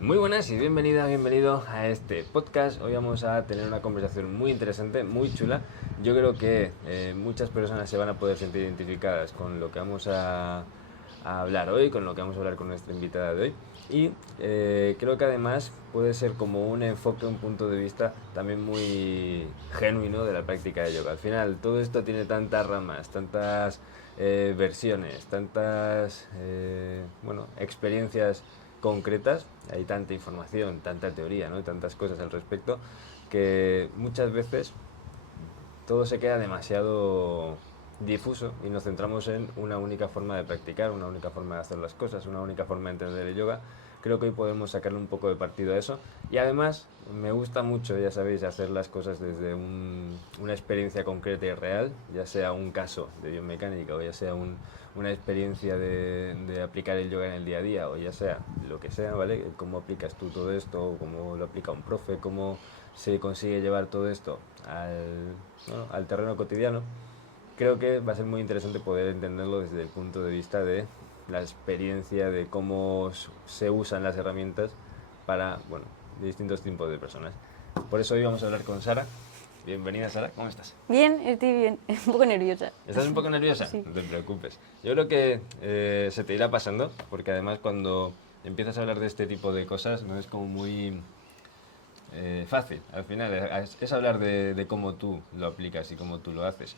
Muy buenas y bienvenida, bienvenido a este podcast. Hoy vamos a tener una conversación muy interesante, muy chula. Yo creo que muchas personas se van a poder sentir identificadas con lo que vamos a hablar hoy, con lo que vamos a hablar con nuestra invitada de hoy. Y creo que además puede ser como un enfoque, un punto de vista también muy genuino de la práctica de yoga. Al final todo esto tiene tantas ramas, tantas versiones, tantas experiencias concretas, hay tanta información, tanta teoría, ¿no? Tantas cosas al respecto, que muchas veces todo se queda demasiado difuso y nos centramos en una única forma de practicar, una única forma de hacer las cosas, una única forma de entender el yoga. Creo que hoy podemos sacarle un poco de partido a eso y además me gusta mucho, ya sabéis, hacer las cosas desde una experiencia concreta y real, ya sea un caso de biomecánica o ya sea una experiencia de aplicar el yoga en el día a día o ya sea lo que sea, ¿vale? Cómo aplicas tú todo esto, cómo lo aplica un profe, cómo se consigue llevar todo esto al terreno cotidiano. Creo que va a ser muy interesante poder entenderlo desde el punto de vista de la experiencia de cómo se usan las herramientas para, bueno, distintos tipos de personas. Por eso hoy vamos a hablar con Sara. Bienvenida, Sara, ¿cómo estás? Bien, estoy bien, un poco nerviosa. ¿Estás un poco nerviosa? Sí. No te preocupes. Yo creo que se te irá pasando, porque además cuando empiezas a hablar de este tipo de cosas no es como muy fácil. Al final es hablar de cómo tú lo aplicas y cómo tú lo haces.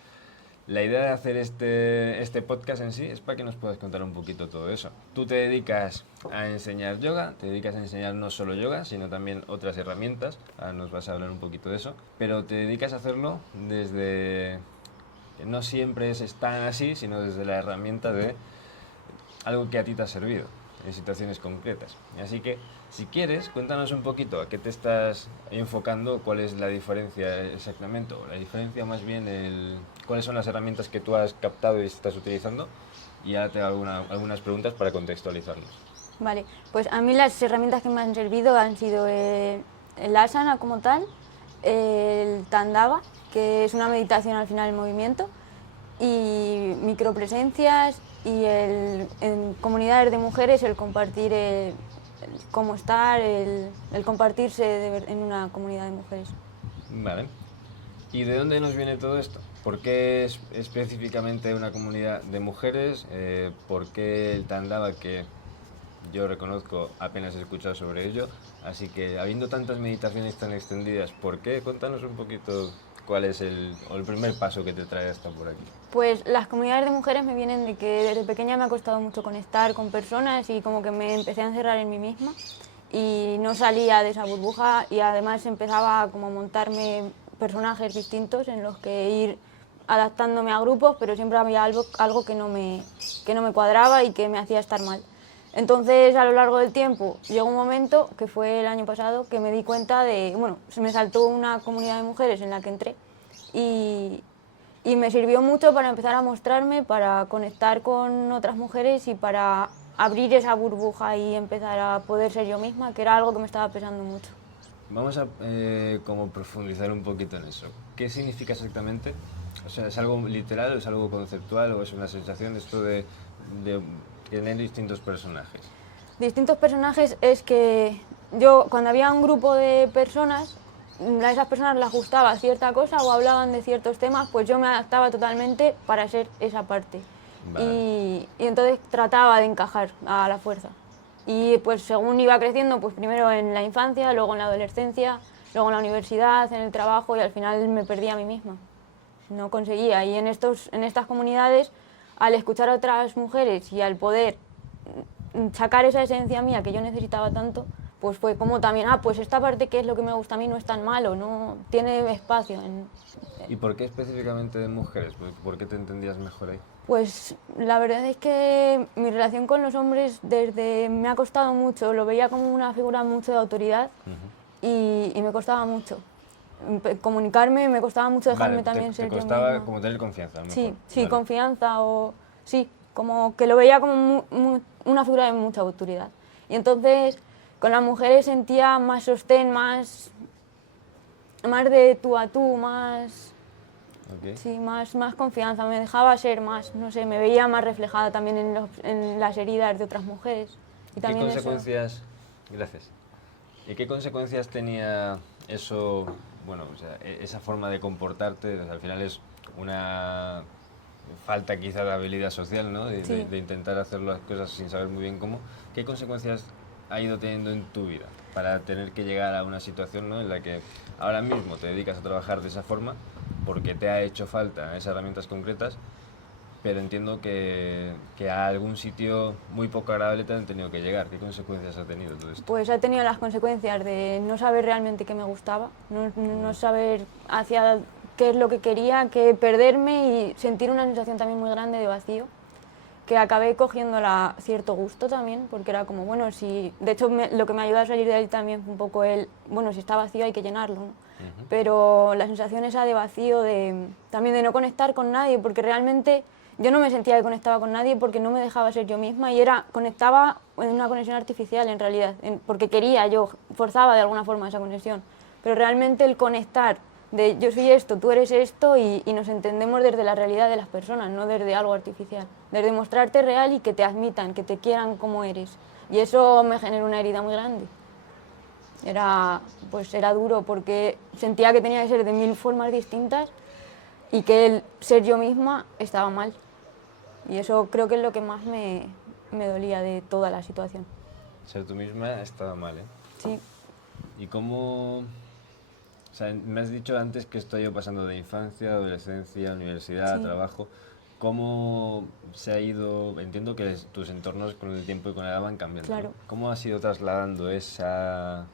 La idea de hacer este podcast en sí es para que nos puedas contar un poquito todo eso. Tú te dedicas a enseñar yoga, te dedicas a enseñar no solo yoga, sino también otras herramientas. Ahora nos vas a hablar un poquito de eso. Pero te dedicas a hacerlo desde... No siempre es tan así, sino desde la herramienta de algo que a ti te ha servido en situaciones concretas. Así que, si quieres, cuéntanos un poquito a qué te estás enfocando, cuál es la diferencia exactamente, o la diferencia más bien, cuáles son las herramientas que tú has captado y estás utilizando, y ahora te hago algunas preguntas para contextualizarnos. Vale, pues a mí las herramientas que me han servido han sido el asana como tal, el tandava, que es una meditación al final en movimiento, y micropresencias, y en comunidades de mujeres el compartir cómo estar, el compartirse en una comunidad de mujeres. Vale. ¿Y de dónde nos viene todo esto? ¿Por qué es específicamente una comunidad de mujeres? ¿Por qué el Tandava, que yo reconozco apenas he escuchado sobre ello? Así que, habiendo tantas meditaciones tan extendidas, ¿por qué? Cuéntanos un poquito cuál es el primer paso que te trae hasta por aquí. Pues las comunidades de mujeres me vienen de que desde pequeña me ha costado mucho conectar con personas y como que me empecé a encerrar en mí misma y no salía de esa burbuja y además empezaba como a montarme personajes distintos en los que ir adaptándome a grupos, pero siempre había algo que no me cuadraba y que me hacía estar mal. Entonces, a lo largo del tiempo, llegó un momento, que fue el año pasado, que me di cuenta se me saltó una comunidad de mujeres en la que entré y me sirvió mucho para empezar a mostrarme, para conectar con otras mujeres y para abrir esa burbuja y empezar a poder ser yo misma, que era algo que me estaba pesando mucho. Vamos a como profundizar un poquito en eso. ¿Qué significa exactamente? O sea, ¿es algo literal o es algo conceptual o es una sensación esto de tener distintos personajes? Distintos personajes es que yo, cuando había un grupo de personas, a esas personas les gustaba cierta cosa o hablaban de ciertos temas, pues yo me adaptaba totalmente para ser esa parte. Vale. Y entonces trataba de encajar a la fuerza. Y pues según iba creciendo, pues primero en la infancia, luego en la adolescencia, luego en la universidad, en el trabajo y al final me perdí a mí misma. No conseguía. Y en estas comunidades, al escuchar a otras mujeres y al poder sacar esa esencia mía que yo necesitaba tanto, pues fue como también, pues esta parte que es lo que me gusta a mí no es tan malo, no tiene espacio. ¿Y por qué específicamente de mujeres? ¿Por qué te entendías mejor ahí? Pues la verdad es que mi relación con los hombres me ha costado mucho, lo veía como una figura mucho de autoridad y me costaba mucho. Comunicarme, me costaba mucho dejarme también ser yo misma. Te costaba como tener confianza, a lo mejor. Sí, Vale. confianza sí, como que lo veía como una figura de mucha autoridad. Y entonces con las mujeres sentía más sostén, más de tú a tú, más... Okay. Sí, más confianza, me dejaba ser más, no sé, me veía más reflejada también en las heridas de otras mujeres. Y también ¿Qué consecuencias? Gracias. ¿Y qué consecuencias tenía eso, bueno, o sea, esa forma de comportarte? O sea, al final es una falta quizá de habilidad social, ¿no? Sí. De intentar hacer las cosas sin saber muy bien cómo. ¿Qué consecuencias ha ido teniendo en tu vida para tener que llegar a una situación, ¿no?, en la que ahora mismo te dedicas a trabajar de esa forma porque te ha hecho falta esas herramientas concretas, pero entiendo que a algún sitio muy poco agradable te han tenido que llegar? ¿Qué consecuencias ha tenido todo esto? Pues ha tenido las consecuencias de no saber realmente qué me gustaba, no saber hacia qué es lo que quería, que perderme y sentir una sensación también muy grande de vacío, que acabé cogiéndola cierto gusto también, porque era como, bueno, si... De hecho, lo que me ayudó a salir de ahí también fue un poco el, bueno, si está vacío hay que llenarlo, ¿no? Pero la sensación esa de vacío, también de no conectar con nadie, porque realmente yo no me sentía que conectaba con nadie porque no me dejaba ser yo misma y conectaba en una conexión artificial en realidad, porque quería, yo forzaba de alguna forma esa conexión, pero realmente el conectar de yo soy esto, tú eres esto y nos entendemos desde la realidad de las personas, no desde algo artificial, desde mostrarte real y que te admitan, que te quieran como eres. Y eso me generó una herida muy grande. Pues era duro porque sentía que tenía que ser de 1000 formas distintas y que el ser yo misma estaba mal. Y eso creo que es lo que más me dolía de toda la situación. Ser tú misma estaba mal, ¿eh? Sí. ¿Y cómo...? O sea, me has dicho antes que estoy yo pasando de infancia, adolescencia, universidad, Sí. trabajo. ¿Cómo se ha ido...? Entiendo que tus entornos con el tiempo y con la edad van cambiando, ¿no? Claro. ¿Cómo has ido trasladando esa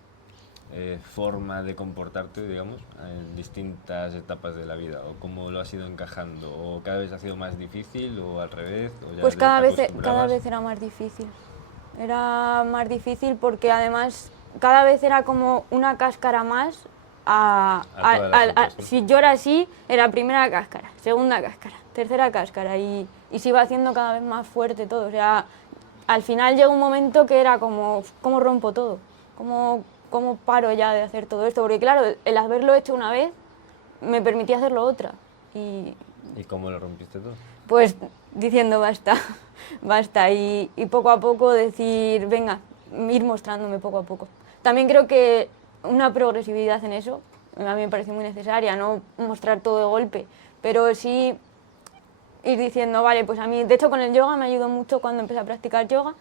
forma de comportarte, digamos, en distintas etapas de la vida? ¿O cómo lo has ido encajando? ¿O cada vez ha sido más difícil o al revés? ¿O ya Pues te cada acostumbrabas? vez era más difícil. Era más difícil porque además cada vez era como una cáscara más A todas las otras, ¿no? si yo era así, era primera cáscara, segunda cáscara, tercera cáscara y se iba haciendo cada vez más fuerte todo. O sea, al final llegó un momento que era como, ¿cómo rompo todo? ¿Cómo paro ya de hacer todo esto? Porque claro, el haberlo hecho una vez me permitía hacerlo otra. Y ¿Y cómo lo rompiste todo? pues diciendo basta, basta y poco a poco decir, venga, ir mostrándome poco a poco. También creo que una progresividad en eso a mí me parece muy necesaria, no mostrar todo de golpe, pero sí ir diciendo, vale, pues a mí, de hecho con el yoga me ayudó mucho cuando empecé a practicar yoga,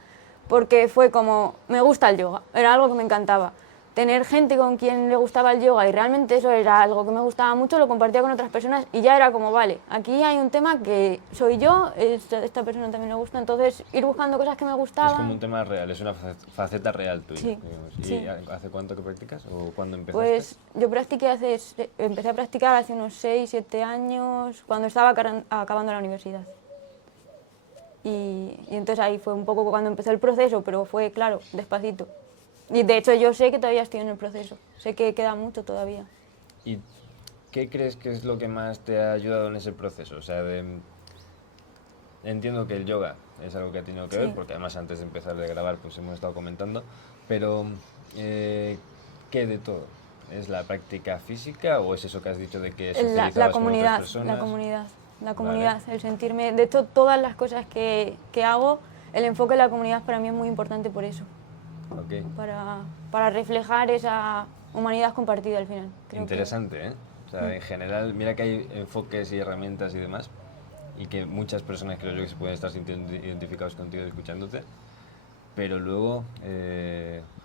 porque fue como, me gusta el yoga, era algo que me encantaba. Tener gente con quien le gustaba el yoga y realmente eso era algo que me gustaba mucho, lo compartía con otras personas y ya era como, vale, aquí hay un tema que soy yo, esta persona también le gusta, entonces ir buscando cosas que me gustaban. Es como un tema real, es una faceta real tuya. Sí, Digamos. ¿Y sí. hace cuánto que practicas o cuándo empezaste? Pues yo empecé a practicar hace unos 6, 7 años, cuando estaba acabando la universidad. Y entonces ahí fue un poco cuando empezó el proceso, pero fue, claro, despacito. Y de hecho yo sé que todavía estoy en el proceso, sé que queda mucho todavía. ¿Y qué crees que es lo que más te ha ayudado en ese proceso? O sea, entiendo que el yoga es algo que ha tenido que ver, Sí. porque además antes de empezar de grabar pues hemos estado comentando, pero ¿qué de todo? ¿Es la práctica física o es eso que has dicho de que socializabas La con otras comunidad, personas? la comunidad, el sentirme... De hecho, todas las cosas que hago, el enfoque de la comunidad para mí es muy importante por eso, Ok. para reflejar esa humanidad compartida al final. Creo Interesante, ¿eh? O sea, en general, mira que hay enfoques y herramientas y demás, y que muchas personas creo yo que se pueden estar sintiendo identificados contigo escuchándote, pero luego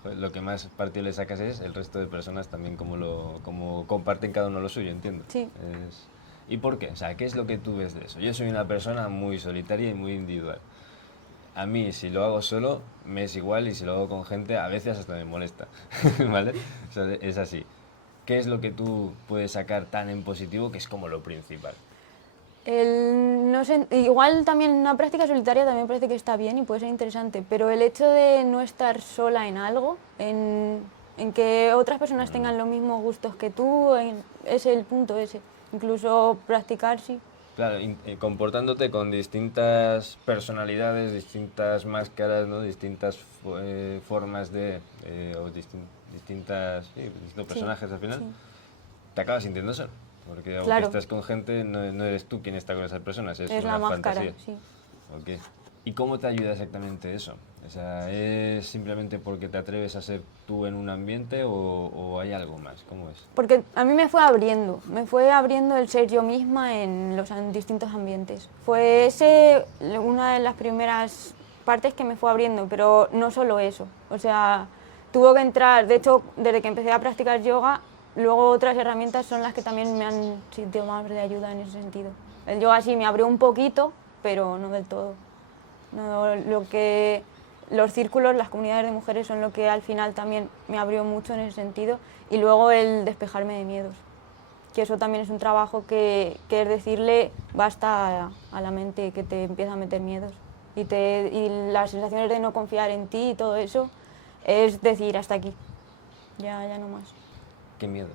joder, lo que más partido le sacas es el resto de personas también como comparten cada uno lo suyo, entiendo. Sí. ¿Y por qué? O sea, ¿qué es lo que tú ves de eso? Yo soy una persona muy solitaria y muy individual. A mí, si lo hago solo, me es igual, y si lo hago con gente, a veces hasta me molesta, ¿vale? O sea, es así. ¿Qué es lo que tú puedes sacar tan en positivo que es como lo principal? No sé, igual también una práctica solitaria también parece que está bien y puede ser interesante, pero el hecho de no estar sola en algo, en que otras personas tengan los mismos gustos que tú, es el punto ese. Incluso practicar, sí. Claro, comportándote con distintas personalidades, distintas máscaras, ¿no? Distintas formas o distintas, sí, distintos personajes al final, Sí. te acabas sintiendo solo. Porque aunque Claro. estás con gente, no eres tú quien está con esas personas, es Es una la máscara, fantasía. sí. Ok. ¿Y cómo te ayuda exactamente eso? O sea, ¿es simplemente porque te atreves a ser tú en un ambiente o hay algo más? ¿Cómo es? Porque a mí me fue abriendo el ser yo misma en los distintos ambientes. Fue una de las primeras partes que me fue abriendo, pero no solo eso. O sea, tuvo que entrar, de hecho, desde que empecé a practicar yoga, luego otras herramientas son las que también me han sido más de ayuda en ese sentido. El yoga sí me abrió un poquito, pero no del todo. No, los círculos, las comunidades de mujeres son lo que al final también me abrió mucho en ese sentido, y luego el despejarme de miedos, que eso también es un trabajo que es decirle basta a la mente que te empieza a meter miedos, y las sensaciones de no confiar en ti y todo eso, es decir hasta aquí, ya no más. ¿Qué miedos?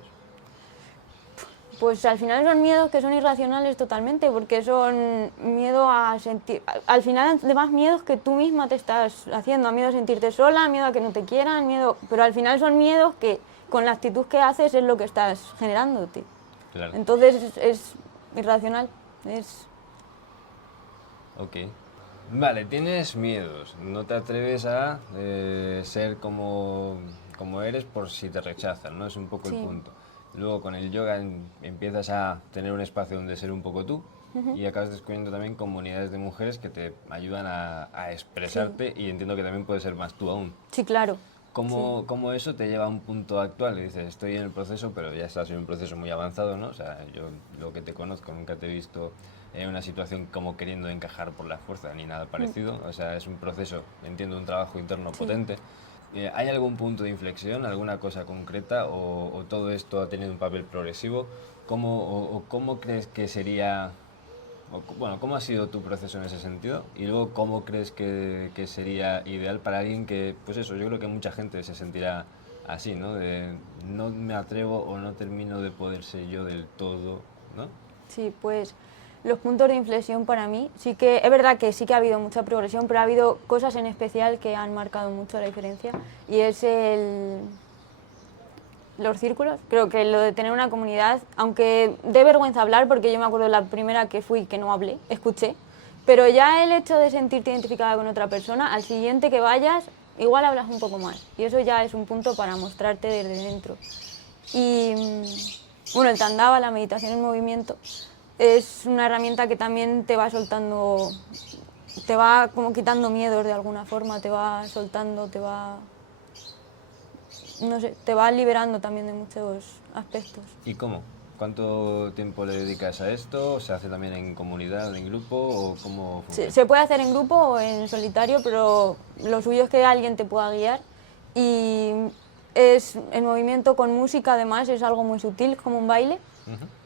Pues al final son miedos que son irracionales totalmente, porque son miedo a sentir... Al final, además, miedos que tú misma te estás haciendo. Miedo a sentirte sola, miedo a que no te quieran, pero al final son miedos que con la actitud que haces es lo que estás generándote. Claro. Entonces es irracional. Ok. Vale, tienes miedos. No te atreves a ser como eres por si te rechazan, ¿no? Es un poco el punto. Luego con el yoga empiezas a tener un espacio donde ser un poco tú, y acabas descubriendo también comunidades de mujeres que te ayudan a expresarte, y entiendo que también puedes ser más tú aún. Sí, claro. ¿Cómo eso te lleva a un punto actual? Y dices, estoy en el proceso, pero ya estás en un proceso muy avanzado, ¿no? O sea, yo lo que te conozco, nunca te he visto en una situación como queriendo encajar por la fuerza, ni nada parecido. O sea, es un proceso, entiendo, un trabajo interno potente. ¿Hay algún punto de inflexión, alguna cosa concreta, o todo esto ha tenido un papel progresivo? ¿Cómo crees que sería, cómo ha sido tu proceso en ese sentido? Y luego, ¿cómo crees que sería ideal para alguien que, pues eso, yo creo que mucha gente se sentirá así, ¿no? De no me atrevo o no termino de poder ser yo del todo, ¿no? Sí, pues los puntos de inflexión para mí, sí que es verdad que sí que ha habido mucha progresión, pero ha habido cosas en especial que han marcado mucho la diferencia, y es los círculos. Creo que lo de tener una comunidad, aunque dé vergüenza hablar, porque yo me acuerdo la primera que fui que no hablé, escuché, pero ya el hecho de sentirte identificada con otra persona, al siguiente que vayas, igual hablas un poco más, y eso ya es un punto para mostrarte desde dentro. Y bueno, el Tandava, la meditación en movimiento, es una herramienta que también te va soltando, te va como quitando miedos de alguna forma, te va soltando, no sé, te va liberando también de muchos aspectos. ¿Y cómo? ¿Cuánto tiempo le dedicas a esto? ¿Se hace también en comunidad, en grupo, o cómo funciona? Se puede hacer en grupo o en solitario, pero lo suyo es que alguien te pueda guiar, y es el movimiento con música, además es algo muy sutil, como un baile.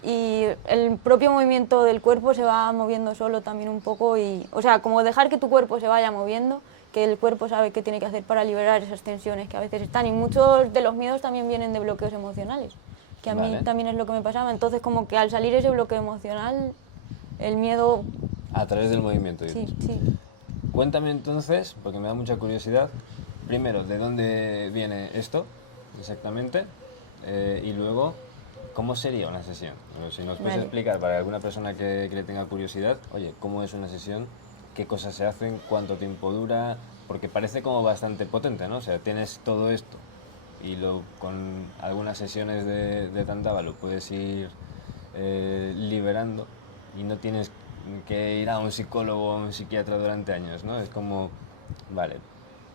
Y el propio movimiento del cuerpo se va moviendo solo también un poco, o sea, como dejar que tu cuerpo se vaya moviendo, que el cuerpo sabe qué tiene que hacer para liberar esas tensiones que a veces están, y muchos de los miedos también vienen de bloqueos emocionales, que a mí también es lo que me pasaba. Entonces, como que al salir ese bloqueo emocional, el miedo... A través del movimiento, dices. Sí. Cuéntame entonces, porque me da mucha curiosidad, primero, ¿de dónde viene esto exactamente? Y luego, ¿cómo sería una sesión? Si nos puedes explicar para alguna persona que le tenga curiosidad, oye, ¿cómo es una sesión? ¿Qué cosas se hacen? ¿Cuánto tiempo dura? Porque parece como bastante potente, ¿no? O sea, tienes todo esto y con algunas sesiones de Tandava lo puedes ir liberando, y no tienes que ir a un psicólogo o a un psiquiatra durante años, ¿no? Es como, vale,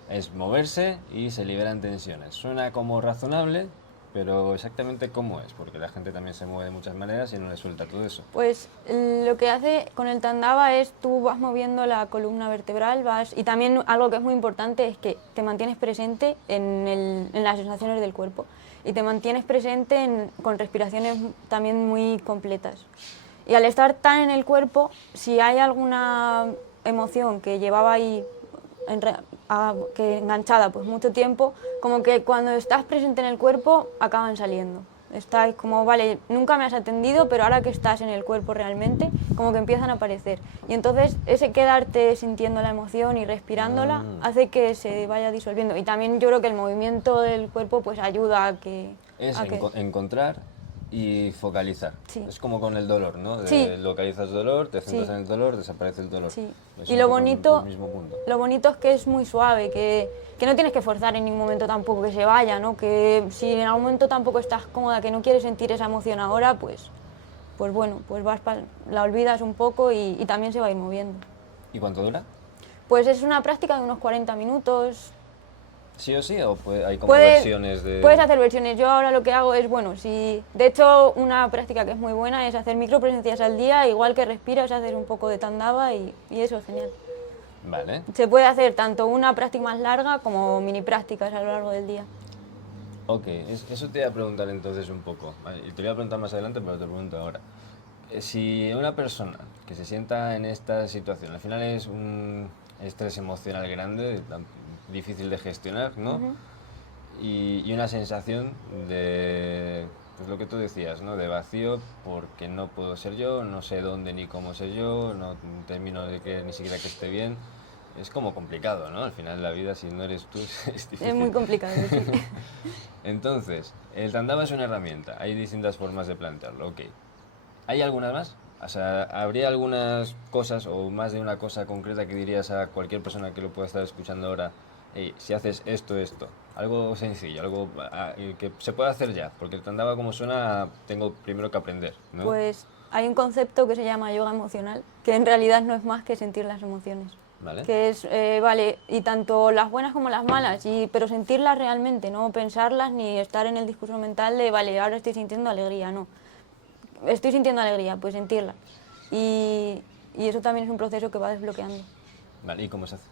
es moverse y se liberan tensiones. Suena como razonable, pero exactamente cómo es, porque la gente también se mueve de muchas maneras y no le suelta todo eso. Pues lo que hace con el Tandava es tú vas moviendo la columna vertebral, y también algo que es muy importante es que te mantienes presente en las sensaciones del cuerpo, y te mantienes presente con respiraciones también muy completas. Y al estar tan en el cuerpo, si hay alguna emoción que llevaba ahí que enganchada pues mucho tiempo, como que cuando estás presente en el cuerpo acaban saliendo. Estás como, vale, nunca me has atendido, pero ahora que estás en el cuerpo realmente, como que empiezan a aparecer. Y entonces ese quedarte sintiendo la emoción y respirándola hace que se vaya disolviendo. Y también yo creo que el movimiento del cuerpo pues ayuda a que... Es encontrar y focalizar. Sí. Es como con el dolor, ¿no? Sí. Localizas dolor, te centras Sí. en el dolor, desaparece el dolor. Sí. Es Y un lo poco el bonito, mismo punto. lo bonito es que es muy suave, que no tienes que forzar en ningún momento tampoco que se vaya, ¿no? Que si en algún momento tampoco estás cómoda, que no quieres sentir esa emoción ahora, pues bueno, pues la olvidas un poco y también se va a ir moviendo. ¿Y cuánto dura? Pues es una práctica de unos 40 minutos. ¿Sí o sí? ¿O hay como versiones de...? Puedes hacer versiones. Yo ahora lo que hago es, bueno, de hecho una práctica que es muy buena es hacer micropresencias al día, igual que respiras, hacer un poco de tandava y eso es genial. Vale. Se puede hacer tanto una práctica más larga como mini prácticas a lo largo del día. Ok, eso te iba a preguntar entonces un poco. Vale, y te voy a preguntar más adelante, pero te pregunto ahora. Si una persona que se sienta en esta situación, al final es un estrés emocional grande, difícil de gestionar, ¿no? Y una sensación de, pues lo que tú decías, ¿no? De vacío, porque no puedo ser yo, no sé dónde ni cómo ser yo, no termino de que ni siquiera que esté bien. Es como complicado, ¿no? Al final la vida, si no eres tú, es difícil. Es muy complicado, sí. Entonces, el tandava es una herramienta, hay distintas formas de plantearlo, ok. ¿Hay alguna más? O sea, ¿habría algunas cosas o más de una cosa concreta que dirías a cualquier persona que lo pueda estar escuchando ahora? Hey, si haces esto, algo sencillo, algo que se pueda hacer ya, porque el tandava como suena, tengo primero que aprender, ¿no? Pues hay un concepto que se llama yoga emocional, que en realidad no es más que sentir las emociones. ¿Vale? Que es, vale, y tanto las buenas como las malas, pero sentirlas realmente, no pensarlas ni estar en el discurso mental de, vale, ahora estoy sintiendo alegría, no. Estoy sintiendo alegría, pues sentirla. Y eso también es un proceso que va desbloqueando. Vale, ¿y cómo se hace?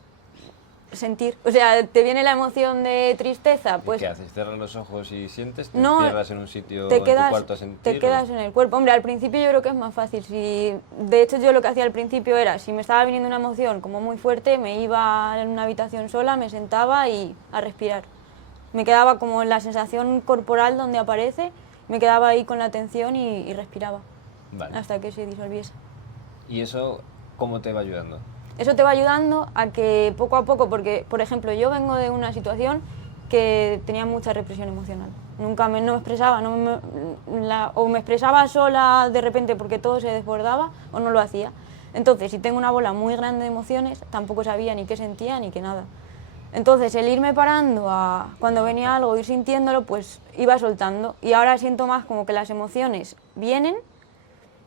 Sentir, o sea, te viene la emoción de tristeza, pues... ¿Qué haces? ¿Cierras los ojos y sientes? ¿Te No, encierras en un sitio te en tu quedas, cuarto a sentir? te quedas en el cuerpo. Hombre, al principio yo creo que es más fácil. De hecho, yo lo que hacía al principio era, si me estaba viniendo una emoción como muy fuerte, me iba en una habitación sola, me sentaba y a respirar. Me quedaba como en la sensación corporal donde aparece, me quedaba ahí con la atención y respiraba. Vale. Hasta que se disolviese. ¿Y eso cómo te va ayudando? Eso te va ayudando a que poco a poco, porque, por ejemplo, yo vengo de una situación que tenía mucha represión emocional. Nunca no me expresaba, o me expresaba sola de repente porque todo se desbordaba, o no lo hacía. Entonces, si tengo una bola muy grande de emociones, tampoco sabía ni qué sentía ni qué nada. Entonces, el irme parando cuando venía algo, ir sintiéndolo, pues iba soltando. Y ahora siento más como que las emociones vienen,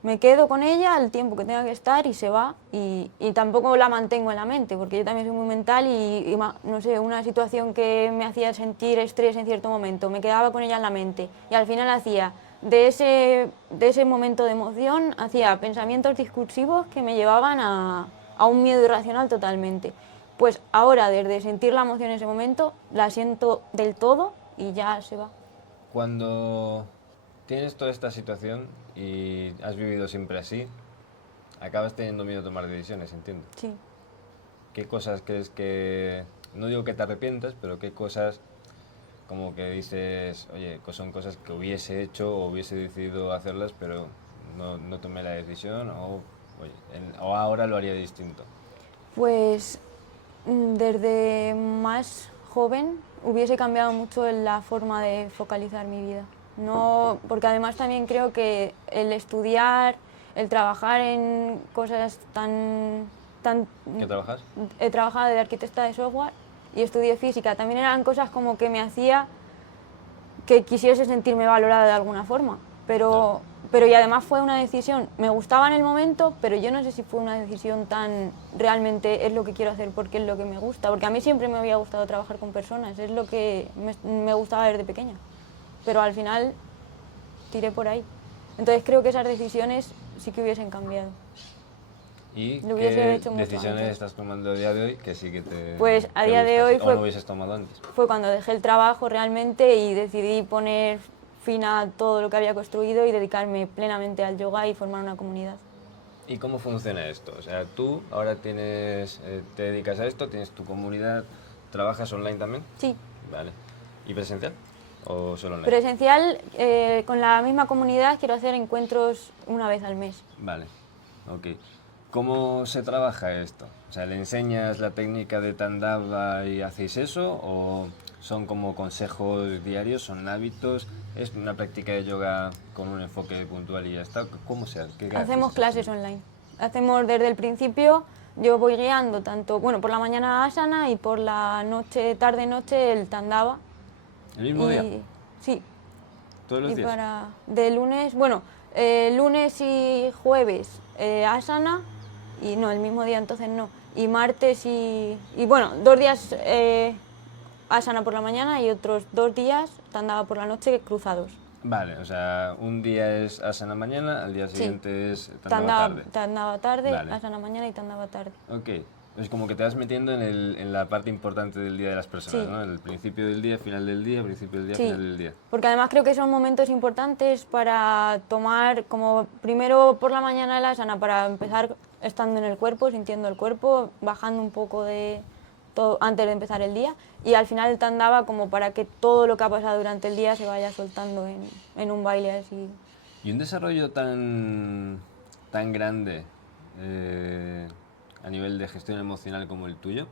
me quedo con ella el tiempo que tenga que estar y se va, y tampoco la mantengo en la mente, porque yo también soy muy mental y no sé, una situación que me hacía sentir estrés en cierto momento, me quedaba con ella en la mente y al final hacía de ese momento de emoción, hacía pensamientos discursivos que me llevaban a un miedo irracional totalmente. Pues ahora, desde sentir la emoción en ese momento, la siento del todo y ya se va. Cuando tienes toda esta situación y has vivido siempre así, acabas teniendo miedo a tomar decisiones, entiendo. Sí. ¿Qué cosas crees que, no digo que te arrepientas, pero qué cosas como que dices, oye, son cosas que hubiese hecho o hubiese decidido hacerlas, pero no tomé la decisión, o, oye, o ahora lo haría distinto? Pues desde más joven hubiese cambiado mucho la forma de focalizar mi vida. No, porque además también creo que el estudiar, el trabajar en cosas tan... ¿Qué trabajas? He trabajado de arquitecta de software y estudié física. También eran cosas como que me hacía que quisiese sentirme valorada de alguna forma. Pero y además fue una decisión, me gustaba en el momento, pero yo no sé si fue una decisión tan realmente es lo que quiero hacer porque es lo que me gusta, porque a mí siempre me había gustado trabajar con personas, es lo que me gustaba desde pequeña, pero al final tiré por ahí. Entonces creo que esas decisiones sí que hubiesen cambiado. ¿Y Lo hubiese qué hecho mucho decisiones antes. estás tomando a día de hoy que sí que te Pues a te día de gustan, hoy o no hubieses tomado antes? fue cuando dejé el trabajo realmente y decidí poner fin a todo lo que había construido y dedicarme plenamente al yoga y formar una comunidad. ¿Y cómo funciona esto? O sea, tú ahora te dedicas a esto, tienes tu comunidad, ¿trabajas online también? Sí. Vale. ¿Y presencial o solo online? Presencial, con la misma comunidad quiero hacer encuentros una vez al mes. Vale, ok. ¿Cómo se trabaja esto? O sea, ¿le enseñas la técnica de Tandava y hacéis eso? ¿O ¿Son como consejos diarios? ¿Son hábitos? ¿Es una práctica de yoga con un enfoque puntual y ya está? ¿Cómo se hace? ¿Qué Hacemos haces clases exactamente? online. Hacemos desde el principio, yo voy guiando tanto, bueno, por la mañana asana y por la noche, tarde-noche el tandava. ¿El mismo día? Y sí, ¿Todos los y días? para de lunes, bueno, lunes y jueves asana, y no, el mismo día entonces no. Y martes y bueno, 2 días asana por la mañana y otros 2 días tandava por la noche cruzados. Vale, o sea, un día es asana mañana, al día Sí, siguiente es tandava tarde. tandava tarde, Vale, asana mañana y tandava tarde. ok. Es como que te vas metiendo en la parte importante del día de las personas, Sí, ¿no? El principio del día, final del día, principio del día, final sí, del día. porque además creo que son momentos importantes para tomar, como primero por la mañana el asana, para empezar estando en el cuerpo, sintiendo el cuerpo, bajando un poco de todo antes de empezar el día, y al final el tandava como para que todo lo que ha pasado durante el día se vaya soltando en un baile así. Y un desarrollo tan grande eh, a nivel de gestión emocional como el tuyo,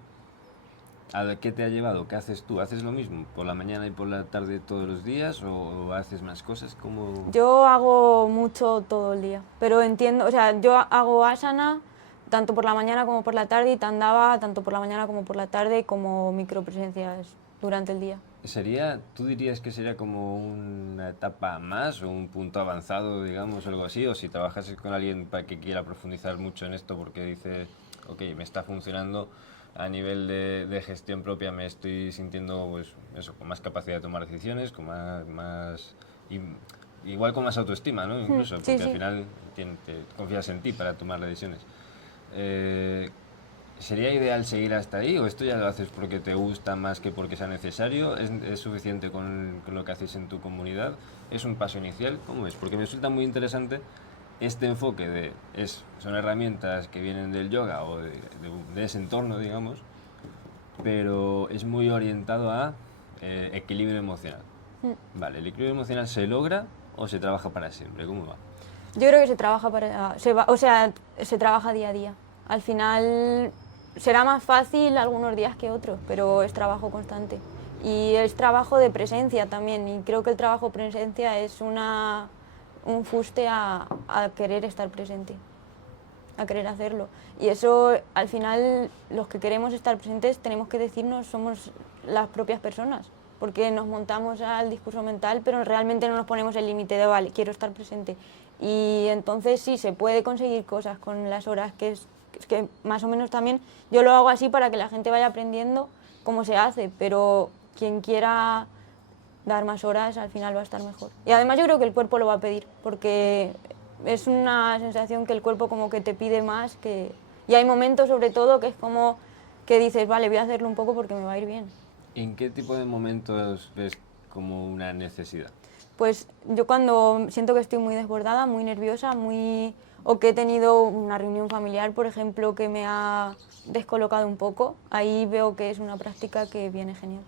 ¿a qué te ha llevado? ¿Qué haces tú? ¿Haces lo mismo por la mañana y por la tarde todos los días o haces más cosas? ¿Cómo? Yo hago mucho todo el día, pero entiendo, o sea, yo hago asana tanto por la mañana como por la tarde y tandava tanto por la mañana como por la tarde como micropresencias durante el día. ¿Tú dirías que sería como una etapa más o un punto avanzado, digamos, o algo así? O si trabajases con alguien para que quiera profundizar mucho en esto porque dice, ok, me está funcionando a nivel de gestión propia, me estoy sintiendo, pues, eso, con más capacidad de tomar decisiones, con igual con más autoestima, ¿no? Incluso, Sí, porque al sí. final te confías en ti para tomar las decisiones. Eh, ¿Sería ideal seguir hasta ahí o esto ya lo haces porque te gusta más que porque sea necesario? ¿Es suficiente con lo que haces en tu comunidad? ¿Es un paso inicial? ¿Cómo es? Porque me resulta muy interesante este enfoque son herramientas que vienen del yoga o de ese entorno, digamos, pero es muy orientado a equilibrio emocional. Vale, ¿el equilibrio emocional se logra o se trabaja para siempre? ¿Cómo va? Yo creo que se trabaja o sea, se trabaja día a día. Al final será más fácil algunos días que otros, pero es trabajo constante. Y es trabajo de presencia también. Y creo que el trabajo presencia es un fuste a querer estar presente, a querer hacerlo. Y eso, al final, los que queremos estar presentes tenemos que decirnos, somos las propias personas, porque nos montamos al discurso mental, pero realmente no nos ponemos el límite de, vale, quiero estar presente. Y entonces sí, se puede conseguir cosas con las horas, es que más o menos también yo lo hago así para que la gente vaya aprendiendo cómo se hace, pero quien quiera dar más horas al final va a estar mejor. Y además yo creo que el cuerpo lo va a pedir, porque es una sensación que el cuerpo como que te pide más, y hay momentos sobre todo que es como que dices, vale, voy a hacerlo un poco porque me va a ir bien. ¿En qué tipo de momentos ves como una necesidad? Pues yo cuando siento que estoy muy desbordada, muy nerviosa, o que he tenido una reunión familiar, por ejemplo, que me ha descolocado un poco, ahí veo que es una práctica que viene genial.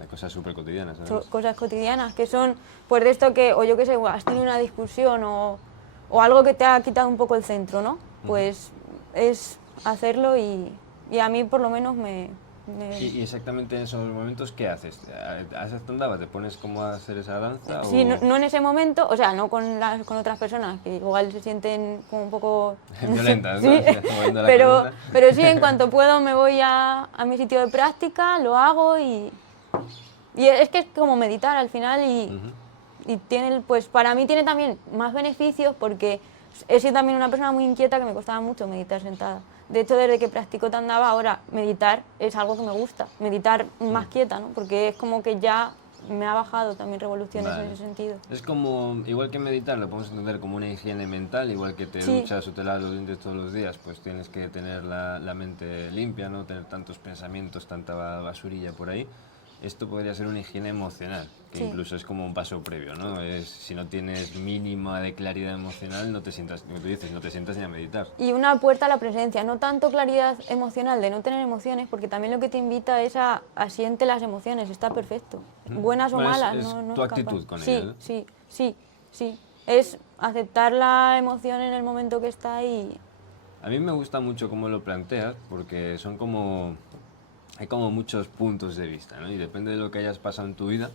Hay cosas súper cotidianas, además. Cosas cotidianas que son, pues de esto que, o yo qué sé, has tenido una discusión o algo que te ha quitado un poco el centro, ¿no? Pues es hacerlo y a mí por lo menos ¿Y exactamente en esos momentos qué haces? ¿Haces tandava? ¿Te pones como a hacer esa danza? Sí, no, ¿O no en ese momento, o sea, no con otras personas que igual se sienten como un poco... violentas, ¿no? Sí, Moviendo la pero, columna. pero sí, en cuanto puedo me voy a mi sitio de práctica, lo hago y es que es como meditar al final y tiene, pues para mí tiene también más beneficios porque he sido también una persona muy inquieta que me costaba mucho meditar sentada. De hecho, desde que practico tandava, ahora meditar es algo que me gusta, meditar más quieta, ¿no? Porque es como que ya me ha bajado también revoluciones en Vale. ese sentido. Es como, igual que meditar, lo podemos entender como una higiene mental, igual que te Sí, duchas o te lavas los dientes todos los días, pues tienes que tener la mente limpia, no tener tantos pensamientos, tanta basurilla por ahí. Esto podría ser una higiene emocional, que sí. incluso es como un paso previo, ¿no? Si no tienes mínima de claridad emocional, no te sientas, como tú dices, no te sientas ni a meditar. Y una puerta a la presencia, no tanto claridad emocional de no tener emociones, porque también lo que te invita es a siente las emociones, está perfecto. Buenas o Bueno, malas, es no tu escapan. actitud con ellas, Sí, ¿no? sí, sí, sí. Es aceptar la emoción en el momento que está y... A mí me gusta mucho cómo lo planteas, porque son como hay como muchos puntos de vista, ¿no? Y depende de lo que hayas pasado en tu vida,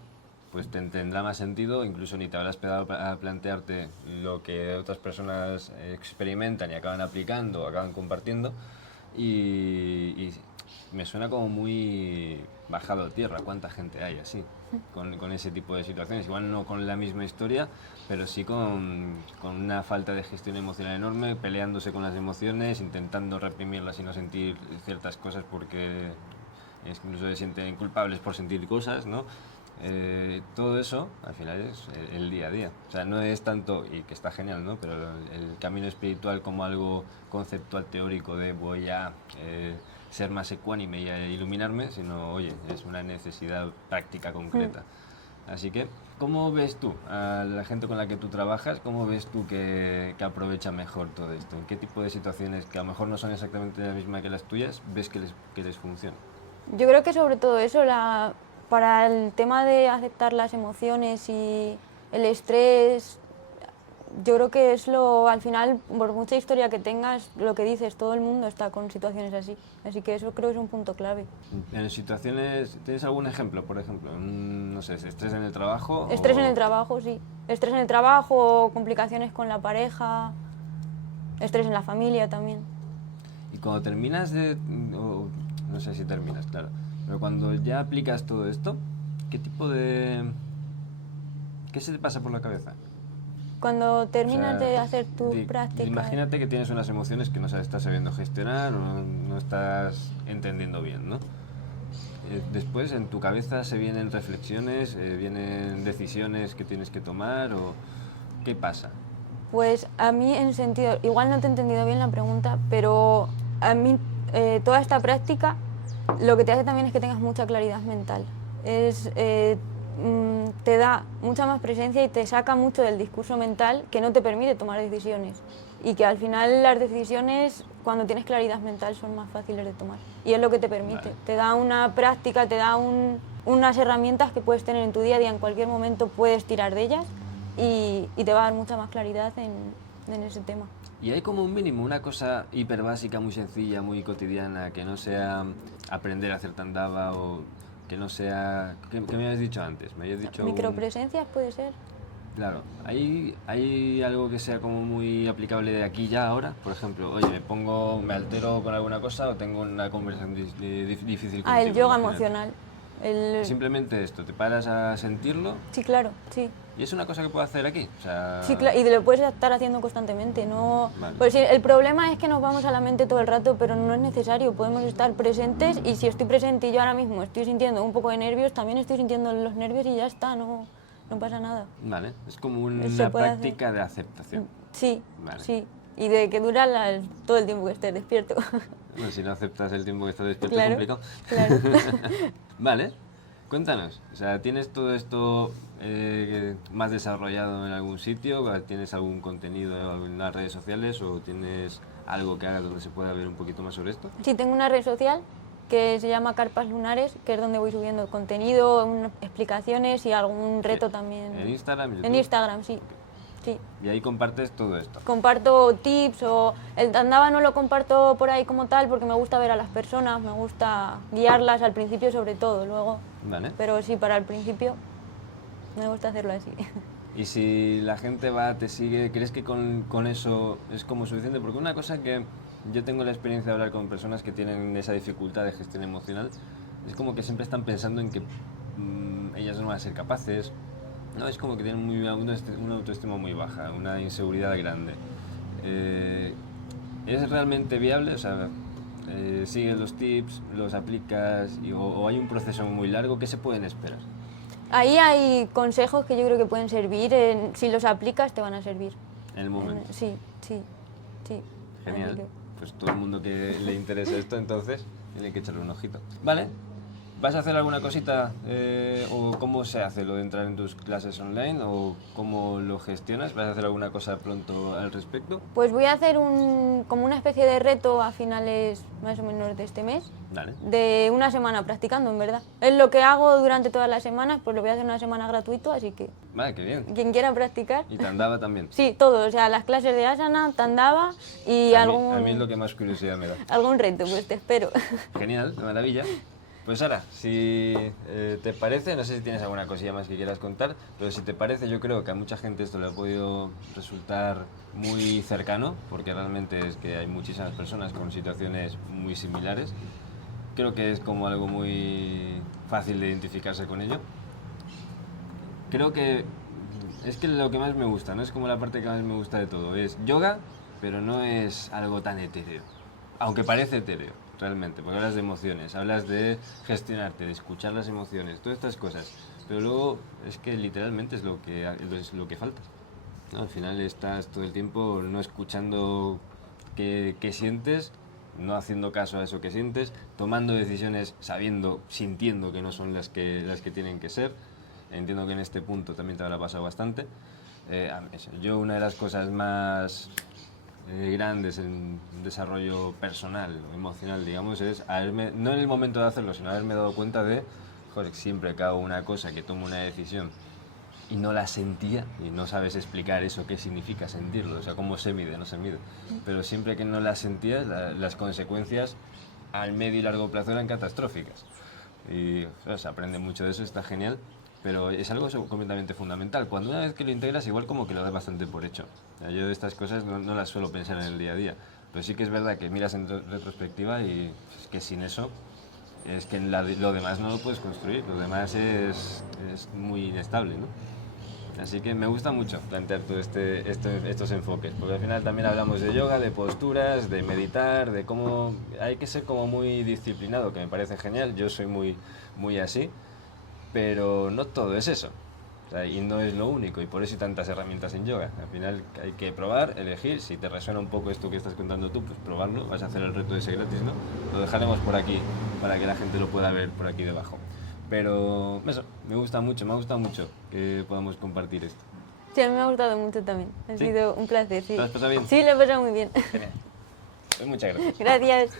pues tendrá más sentido, incluso ni te habrás pegado a plantearte lo que otras personas experimentan y acaban aplicando, acaban compartiendo, y me suena como muy bajado a tierra. ¿Cuánta gente hay así, con ese tipo de situaciones? Igual no con la misma historia, pero sí con una falta de gestión emocional enorme, peleándose con las emociones, intentando reprimirlas y no sentir ciertas cosas porque incluso se sienten culpables por sentir cosas, ¿no? Todo eso al final es el día a día. O sea, no es tanto, y que está genial, ¿no? Pero el camino espiritual como algo conceptual teórico de voy a ser más ecuánime y a iluminarme, sino, oye, es una necesidad práctica concreta. Así que, ¿cómo ves tú a la gente con la que tú trabajas? ¿Cómo ves tú que aprovecha mejor todo esto? ¿En qué tipo de situaciones, que a lo mejor no son exactamente la misma que las tuyas, ves que les funciona? Yo creo que sobre todo eso, para el tema de aceptar las emociones y el estrés, yo creo que es al final, por mucha historia que tengas, lo que dices, todo el mundo está con situaciones así. Así que eso creo que es un punto clave. En situaciones, ¿tienes algún ejemplo, por ejemplo? No sé, estrés en el trabajo. Estrés en el trabajo, sí. Estrés en el trabajo, complicaciones con la pareja, estrés en la familia también. Y cuando terminas no sé si terminas, claro, pero cuando ya aplicas todo esto, ¿qué se te pasa por la cabeza? Cuando terminas de hacer tus prácticas. Imagínate que tienes unas emociones que no estás sabiendo gestionar o no estás entendiendo bien, ¿no? Después en tu cabeza se vienen reflexiones, vienen decisiones que tienes que tomar, o ¿qué pasa? Pues a mí en sentido, igual no te he entendido bien la pregunta, pero a mí toda esta práctica lo que te hace también es que tengas mucha claridad mental. Te da mucha más presencia y te saca mucho del discurso mental que no te permite tomar decisiones. Y que al final las decisiones, cuando tienes claridad mental, son más fáciles de tomar. Y es lo que te permite. Vale. Te da una práctica, te da unas herramientas que puedes tener en tu día a día, en cualquier momento puedes tirar de ellas y te va a dar mucha más claridad en ese tema. Y hay como un mínimo, una cosa hiper básica, muy sencilla, muy cotidiana, que no sea aprender a hacer tandava o que no sea... ¿Qué me habías dicho antes? Me habías dicho... Micropresencias puede ser. Claro, ¿hay algo que sea como muy aplicable de aquí ya ahora? Por ejemplo, oye, me altero con alguna cosa o tengo una conversación difícil contigo. El yoga emocional. Simplemente esto, ¿te paras a sentirlo? Sí, claro, sí. ¿Y es una cosa que puedo hacer aquí? O sea... Sí, claro, y lo puedes estar haciendo constantemente, ¿no? Vale. Pues sí, el problema es que nos vamos a la mente todo el rato, pero no es necesario, podemos estar presentes y si estoy presente y yo ahora mismo estoy sintiendo un poco de nervios, también estoy sintiendo los nervios y ya está, no pasa nada. Vale, es como una práctica de aceptación. Sí, vale. Sí, y de que dura todo el tiempo que estés despierto. Bueno, si no aceptas el tiempo que estás despierto, claro, es complicado. Claro. Vale, cuéntanos, o sea, ¿tienes todo esto más desarrollado en algún sitio? ¿Tienes algún contenido en las redes sociales o tienes algo que hagas donde se pueda ver un poquito más sobre esto? Sí, tengo una red social que se llama Carpas Lunares, que es donde voy subiendo contenido, explicaciones y algún reto también. ¿En Instagram? YouTube? En Instagram, sí. Sí. Y ahí compartes todo esto. Comparto tips o el tandava no lo comparto por ahí como tal porque me gusta ver a las personas, me gusta guiarlas al principio sobre todo, luego. Vale. Pero sí, para el principio me gusta hacerlo así. Y si la gente va, te sigue, ¿crees que con eso es como suficiente? Porque una cosa que yo tengo la experiencia de hablar con personas que tienen esa dificultad de gestión emocional, es como que siempre están pensando en que ellas no van a ser capaces. No, es como que tienen una autoestima muy baja, una inseguridad grande. ¿Es realmente viable? O sea, ¿sigues los tips, los aplicas o hay un proceso muy largo? ¿Qué se pueden esperar? Ahí hay consejos que yo creo que pueden servir, si los aplicas te van a servir. En el momento. Sí. Genial. Pues todo el mundo que le interese esto, entonces, tiene que echarle un ojito. Vale. ¿Vas a hacer alguna cosita o cómo se hace lo de entrar en tus clases online o cómo lo gestionas? ¿Vas a hacer alguna cosa pronto al respecto? Pues voy a hacer como una especie de reto a finales más o menos de este mes. Dale. De una semana practicando, en verdad. Es lo que hago durante todas las semanas, pues lo voy a hacer una semana gratuito, así que... Vale, qué bien. Quien quiera practicar. ¿Y tandava también? Sí, todo, o sea, las clases de asana, tandava y a mí es lo que más curiosidad me da. Algún reto, pues te espero. Genial, de maravilla. Pues Sara, si te parece, no sé si tienes alguna cosilla más que quieras contar, pero si te parece, yo creo que a mucha gente esto le ha podido resultar muy cercano, porque realmente es que hay muchísimas personas con situaciones muy similares. Creo que es como algo muy fácil de identificarse con ello. Creo que es que lo que más me gusta, no es como la parte que más me gusta de todo, es yoga, pero no es algo tan etéreo, aunque parece etéreo, realmente, porque hablas de emociones, hablas de gestionarte, de escuchar las emociones, todas estas cosas, pero luego es que literalmente es lo que falta, ¿no? Al final estás todo el tiempo no escuchando qué sientes, no haciendo caso a eso que sientes, tomando decisiones sabiendo, sintiendo que no son las que tienen que ser. Entiendo que en este punto también te habrá pasado bastante. Yo una de las cosas más grandes en desarrollo personal o emocional, digamos, es haberme, no en el momento de hacerlo, sino haberme dado cuenta de, joder, siempre que hago una cosa, que tomo una decisión y no la sentía, y no sabes explicar eso, qué significa sentirlo, o sea, cómo se mide, no se mide, pero siempre que no la sentía, las consecuencias al medio y largo plazo eran catastróficas. Y se aprende mucho de eso, está genial, pero es algo completamente fundamental. Cuando una vez que lo integras, igual como que lo das bastante por hecho. O sea, yo de estas cosas no las suelo pensar en el día a día, pero sí que es verdad que miras en retrospectiva y es que sin eso es que lo demás no lo puedes construir, lo demás es muy inestable, ¿no? Así que me gusta mucho plantear todo estos enfoques, porque al final también hablamos de yoga, de posturas, de meditar, de cómo hay que ser como muy disciplinado, que me parece genial, yo soy muy así, pero no todo es eso. O sea, y no es lo único, y por eso hay tantas herramientas en yoga. Al final hay que probar, elegir, si te resuena un poco esto que estás contando tú, pues probarlo, vas a hacer el reto ese gratis, ¿no? Lo dejaremos por aquí para que la gente lo pueda ver por aquí debajo. Pero eso, me ha gustado mucho que podamos compartir esto. Sí, a mí me ha gustado mucho también. Ha ¿Sí? sido un placer, sí. ¿Te lo has pasado bien? Sí, lo he pasado muy bien. Genial. Pues muchas gracias. Gracias.